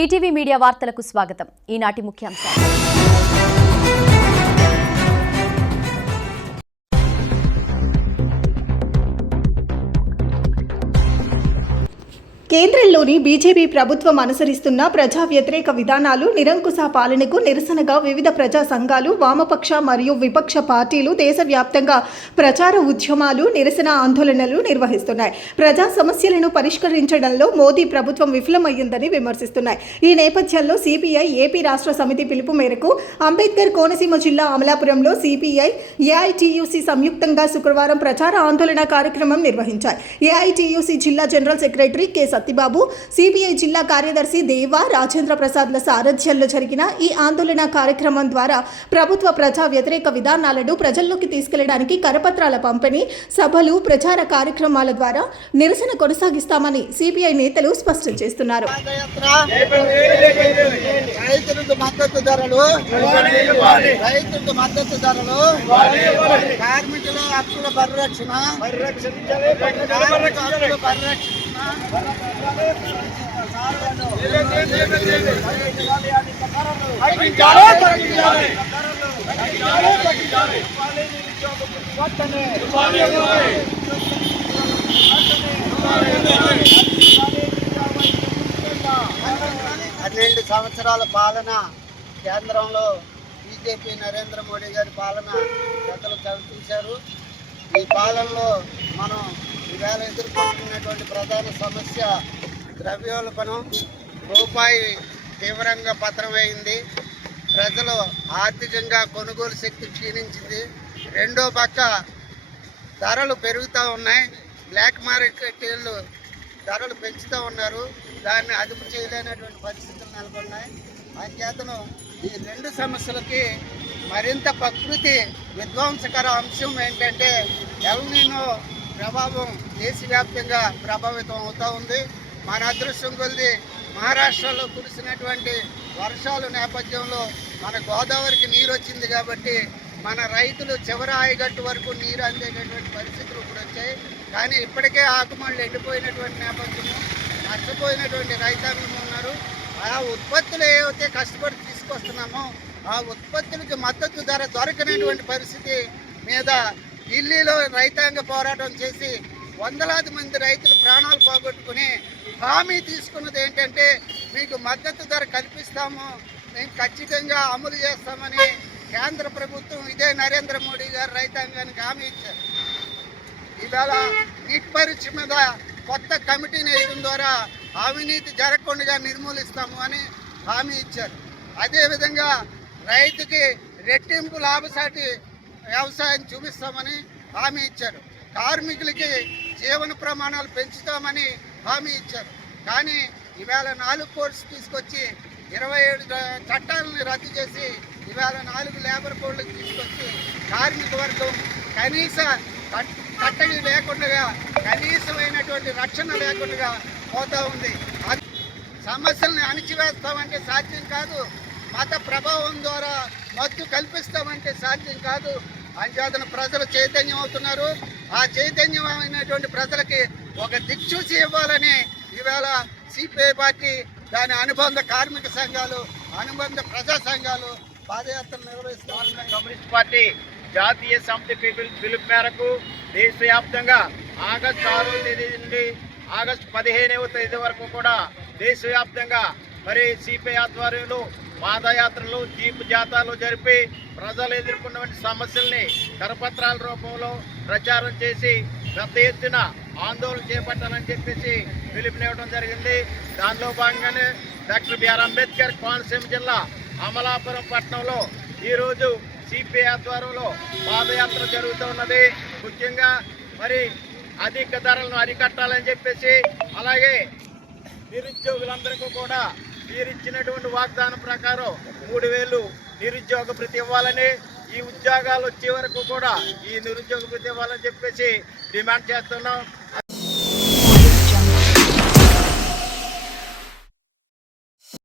BTV media వార్తలకు స్వాగతం. ఈనాటి ముఖ్యాంశాలు. కేంద్రంలోని బీజేపీ ప్రభుత్వం అనుసరిస్తున్న ప్రజా వ్యతిరేక విధానాలు, నిరంకుశ పాలనకు నిరసనగా వివిధ ప్రజా సంఘాలు, వామపక్ష మరియు విపక్ష పార్టీలు దేశవ్యాప్తంగా ప్రచార ఉద్యమాలు, నిరసన ఆందోళనలు నిర్వహిస్తున్నాయి. ప్రజా సమస్యలను పరిష్కరించడంలో మోదీ ప్రభుత్వం విఫలమయ్యిందని విమర్శిస్తున్నాయి. ఈ నేపథ్యంలో సిపిఐ ఏపీ రాష్ట్ర సమితి పిలుపు మేరకు అంబేద్కర్ కోనసీమ జిల్లా అమలాపురంలో సిపిఐ, ఏఐటియుసి సంయుక్తంగా శుక్రవారం ప్రచార ఆందోళన కార్యక్రమం నిర్వహించాయి. ఏఐటియుసి జిల్లా general secretary K Satyababu, CPI జిల్లా కార్యదర్శి దేవా రాజేంద్ర ప్రసాద్ల సారథ్యంలో జరిగిన ఈ ఆందోళన కార్యక్రమం ద్వారా ప్రభుత్వ ప్రజా వ్యతిరేక విధానాలను ప్రజల్లోకి తీసుకెళ్లడానికి కరపత్రాల పంపిణీ, సభలు, ప్రచార కార్యక్రమాల ద్వారా నిరసన కొనసాగిస్తామని సిపిఐ నేతలు స్పష్టం చేస్తున్నారు. పన్నెండు సంవత్సరాల పాలన కేంద్రంలో బీజేపీ నరేంద్ర మోడీ గారి పాలన పెద్దలు చవిచూశారు. ఈ పాలనలో మనం ఈవేళ ఎదుర్కొంటున్నటువంటి ప్రధాన సమస్య ద్రవ్యోల్బణం. రూపాయి తీవ్రంగా పతనమైంది. ప్రజలు ఆర్థికంగా కొనుగోలు శక్తి క్షీణించింది. రెండో పక్క ధరలు పెరుగుతూ ఉన్నాయి. బ్లాక్ మార్కెట్లు ధరలు పెంచుతూ ఉన్నారు. దాన్ని అదుపు చేయలేనటువంటి పరిస్థితులు నెలకొన్నాయి. అంచేతను ఈ రెండు సమస్యలకి మరింత ప్రకృతి విధ్వంసకర అంశం ఏంటంటే ఎల్ నీనో ప్రభావం దేశవ్యాప్తంగా ప్రభావితం అవుతూ ఉంది. మన అదృష్టం కొద్ది మహారాష్ట్రలో కురిసినటువంటి వర్షాల నేపథ్యంలో మన గోదావరికి నీరు వచ్చింది కాబట్టి మన రైతులు చివరి ఆయగట్టు వరకు నీరు అందేటటువంటి పరిస్థితులు ఇప్పుడు వచ్చాయి. కానీ ఇప్పటికే ఆకుమళ్ళు ఎండిపోయినటువంటి నేపథ్యము, నష్టపోయినటువంటి రైతాంగం ఉన్నారు. ఆ ఉత్పత్తులు ఏవైతే కష్టపడి తీసుకొస్తున్నామో ఆ ఉత్పత్తులకి మద్దతు ధర దొరకనటువంటి పరిస్థితి మీద ఢిల్లీలో రైతాంగ పోరాటం చేసి వందలాది మంది రైతులు ప్రాణాలు పోగొట్టుకుని హామీ తీసుకున్నది ఏంటంటే మీకు మద్దతు ధర కల్పిస్తాము, మేము ఖచ్చితంగా అమలు చేస్తామని కేంద్ర ప్రభుత్వం ఇదే నరేంద్ర మోడీ గారు రైతాంగానికి హామీ ఇచ్చారు. ఈవేళ నీటి పరీక్ష మీద కొత్త కమిటీని వేయడం ద్వారా అవినీతి జరగకుండా నిర్మూలిస్తాము అని హామీ ఇచ్చారు. అదేవిధంగా రైతుకి రెట్టింపు లాభసాటి వ్యవసాయం చూపిస్తామని హామీ ఇచ్చారు. కార్మికులకి జీవన ప్రమాణాలు పెంచుతామని హామీ ఇచ్చారు. కానీ ఈవేళ 4 కోడ్స్ తీసుకొచ్చి 27 చట్టాలను రద్దు చేసి ఈవేళ 4 లేబర్ కోడ్లకు తీసుకొచ్చి కార్మిక వర్గం కనీస కట్టడి లేకుండా, కనీసమైనటువంటి రక్షణ లేకుండా పోతూ ఉంది. సమస్యల్ని అణిచివేస్తామంటే సాధ్యం కాదు. మత ప్రభావం ద్వారా మత్తు కల్పిస్తామంటే సాధ్యం కాదు. అంచేతన ప్రజలు చైతన్యం అవుతున్నారు. ఆ చైతన్యమైనటువంటి ప్రజలకి ఒక దిక్సూచి ఇవ్వాలని ఈవేళ సిపిఐ పార్టీ, దాని అనుబంధ కార్మిక సంఘాలు, అనుబంధ ప్రజా సంఘాలు పాదయాత్రలు నిర్వహిస్తున్నారు. కమ్యూనిస్ట్ పార్టీ జాతీయ సమితి పిలుపు మేరకు దేశవ్యాప్తంగా ఆగస్టు 6వ తేదీ నుండి ఆగస్టు 15వ తేదీ వరకు కూడా దేశవ్యాప్తంగా మరి సిపిఐ ఆధ్వర్యంలో పాదయాత్రలు, జీపు జాతాలు జరిపి ప్రజలు ఎదుర్కొన్నటువంటి సమస్యల్ని కరపత్రాల రూపంలో ప్రచారం చేసి పెద్ద ఎత్తున ఆందోళన చేపట్టాలని చెప్పేసి పిలుపునివ్వడం జరిగింది. దానిలో భాగంగానే డాక్టర్ బిఆర్ అంబేద్కర్ కోనసీమ జిల్లా అమలాపురం పట్టణంలో ఈరోజు సిపిఐ ఆధ్వర్యంలో పాదయాత్ర జరుగుతూ ఉన్నది. ముఖ్యంగా మరి అధిక ధరలను అరికట్టాలని చెప్పేసి, అలాగే నిరుద్యోగులందరికీ కూడా వీరిచ్చినటువంటి వాగ్దానం ప్రకారం 3000 నిరుద్యోగ భృతి ఇవ్వాలని, ఈ ఉద్యోగాలు వచ్చే వరకు కూడా ఈ నిరుద్యోగ భృతి ఇవ్వాలని చెప్పేసి డిమాండ్ చేస్తున్నాం.